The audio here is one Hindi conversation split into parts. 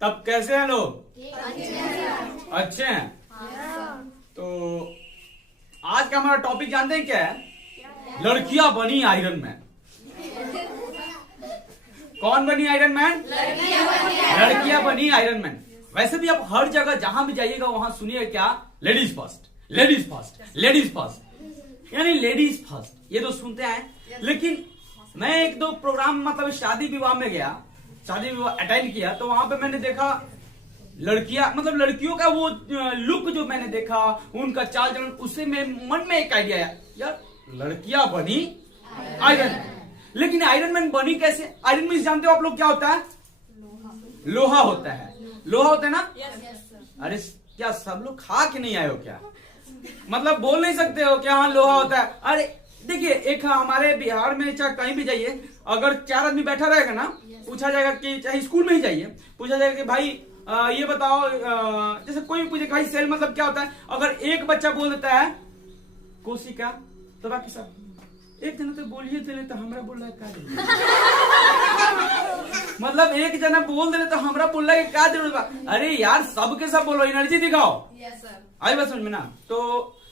तब कैसे हैं लोग? अच्छे हैं। तो आज का हमारा टॉपिक जानते हैं क्या है? लड़कियां बनी आयरन मैन। कौन बनी आयरन मैन? लड़कियां बनी आयरन मैन। वैसे भी आप हर जगह जहां भी जाइएगा वहां सुनिए क्या? Ladies first, ladies first, ladies first, यानी लेडीज फर्स्ट, ये तो सुनते हैं। लेकिन मैं एक दो प्रोग्राम मतलब शादी विवाह में गया, शादी विवाह अटेंड किया, तो वहां पे मैंने देखा लड़कियां मतलब लड़कियों का वो लुक जो मैंने देखा, उनका चाल चलन, उससे मेरे मन में एक आइडिया आया, यार लड़कियां बनी आयरन मैन। लेकिन आयरन मैन बनी कैसे? आयरन मैन जानते हो आप लोग क्या होता है? लोहा होता है। लोहा होता है ना? अरे क्या सब लोग खा के नहीं आए हो क्या? मतलब बोल नहीं सकते हो क्या? हाँ लोहा होता है। अरे देखिए, एक हमारे बिहार में चाहे कहीं भी जाइए, अगर 4 आदमी बैठा रहेगा ना, पूछा जाएगा कि चाहे स्कूल में ही जाइए, पूछा जाएगा कि भाई ये बताओ, जैसे कोई भी पूछे भाई सेल मतलब क्या होता है, अगर एक बच्चा बोल देता है कोशिका, तो बाकी सब एक जना तो बोलिए देने तो हमरा बोल रहा है क्या? मतलब एक जना बोल देने तो हमरा बोल रहा है क्या जरूरत बा? अरे यार सबके सब बोलो, एनर्जी दिखाओ। आई बात समझ में ना? तो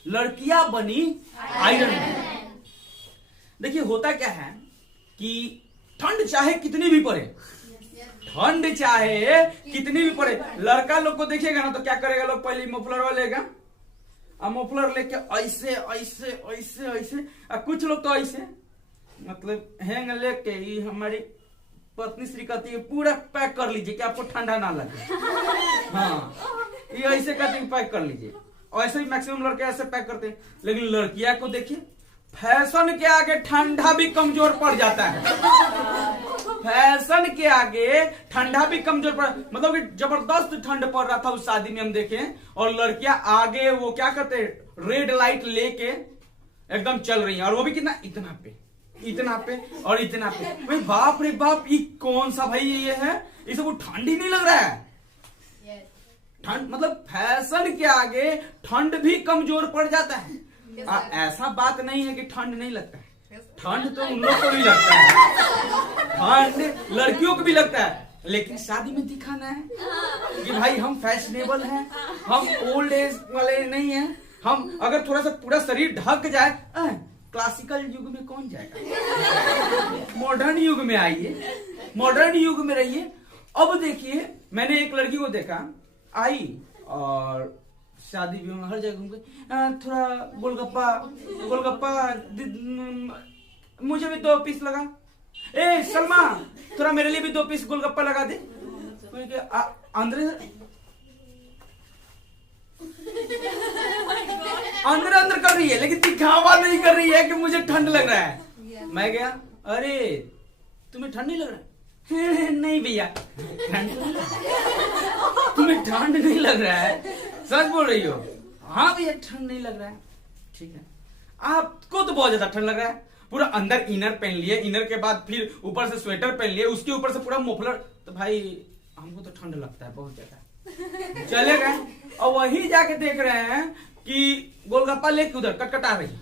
लड़कियां बनी आयरन मैन। देखिए होता क्या है कि ठंड चाहे कितनी भी पड़े, ठंड चाहे कितनी भी पड़े, लड़का लोग को देखिएगा ना तो क्या करेगा लोग? पहले मफलर लेगा, अब मफलर लेके ऐसे ऐसे ऐसे ऐसे, और कुछ लोग तो ऐसे मतलब हैंग लेके ही, हमारी पत्नी श्री कहती है पूरा पैक कर लीजिए कि आपको ठंडा ना लगे। हाँ ये ऐसे कहते हैं पैक कर लीजिए, और ऐसे भी मैक्सिमम लड़के ऐसे पैक करते हैं। लेकिन लड़कियां को देखिए, फैशन के आगे ठंडा भी कमजोर पड़ जाता है। फैशन के आगे ठंडा भी कमजोर पड़, मतलब कि जबरदस्त ठंड पड़ रहा था उस शादी में हम देखे, और लड़कियां आगे वो क्या करते, रेड लाइट लेके एकदम चल रही हैं, और वो भी कितना, इतना पे, इतना पे और इतना पे। भाई बाप रे बाप, ये कौन सा भाई ये है? इसे वो ठंड ही नहीं लग रहा है। ठंड मतलब फैशन के आगे ठंड भी कमजोर पड़ जाता है। ऐसा बात नहीं है कि ठंड नहीं लगता है, ठंड तो उन लोग को भी लगता है, ठंड लड़कियों को भी लगता है। लेकिन शादी में दिखाना है कि भाई हम फैशनेबल हैं, हम ओल्ड एज वाले नहीं हैं। हम अगर थोड़ा सा पूरा शरीर ढक जाए, क्लासिकल युग में कौन जाएगा? मॉडर्न युग में आइए, मॉडर्न युग में रहिए। अब देखिए, मैंने एक लड़की को देखा, आई और शादी भी हर जगह घूम गई, थोड़ा गोलगप्पा गोलगप्पा मुझे भी 2 पीस लगा। ए सलमा, थोड़ा मेरे लिए भी 2 पीस गोलगप्पा लगा दे। अंदर अंदर कर रही है, लेकिन दिखावा नहीं कर रही है कि मुझे ठंड लग रहा है। मैं गया, अरे तुम्हें ठंड नहीं लग रहा है? नहीं भैया, तुम्हें ठंड नहीं लग रहा है? सच बोल रही हो? हाँ भैया ठंड नहीं लग रहा है। ठीक है, आपको तो बहुत ज्यादा ठंड लग रहा है। पूरा अंदर इनर पहन लिए, इनर के बाद फिर ऊपर से स्वेटर पहन लिए, उसके ऊपर से पूरा मफलर, तो भाई हमको तो ठंड लगता है बहुत ज्यादा। चले गए और वही जाके देख रहे हैं कि गोलगप्पा लेके उधर कटकटा रही है।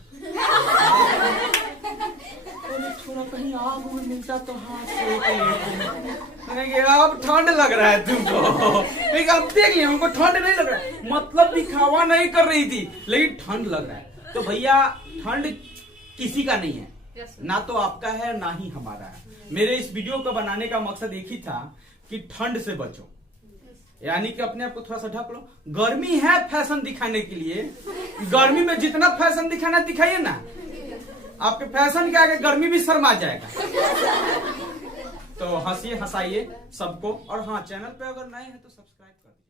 थोड़ा कहीं आग में मिलता तो हाथ से, अब ठंड लग रहा है तुमको। लेकिन अब देख लिया, हमको ठंड नहीं लग रहा है, मतलब दिखावा नहीं कर रही थी, लेकिन ठंड लग रहा है। तो भैया ठंड किसी का नहीं है, ना तो आपका है ना ही हमारा है। मेरे इस वीडियो को बनाने का मकसद एक ही था कि ठंड से बचो, यानी कि अपने आप को थोड़ा सा ढक लो। गर्मी है फैशन दिखाने के लिए, गर्मी में जितना फैशन दिखाना दिखाइए ना, आपके फैशन के आगे गर्मी भी शर्मा जाएगा। तो हंसिए हंसाइए सबको, और हाँ चैनल पे अगर नए हैं तो सब्सक्राइब कर दीजिए।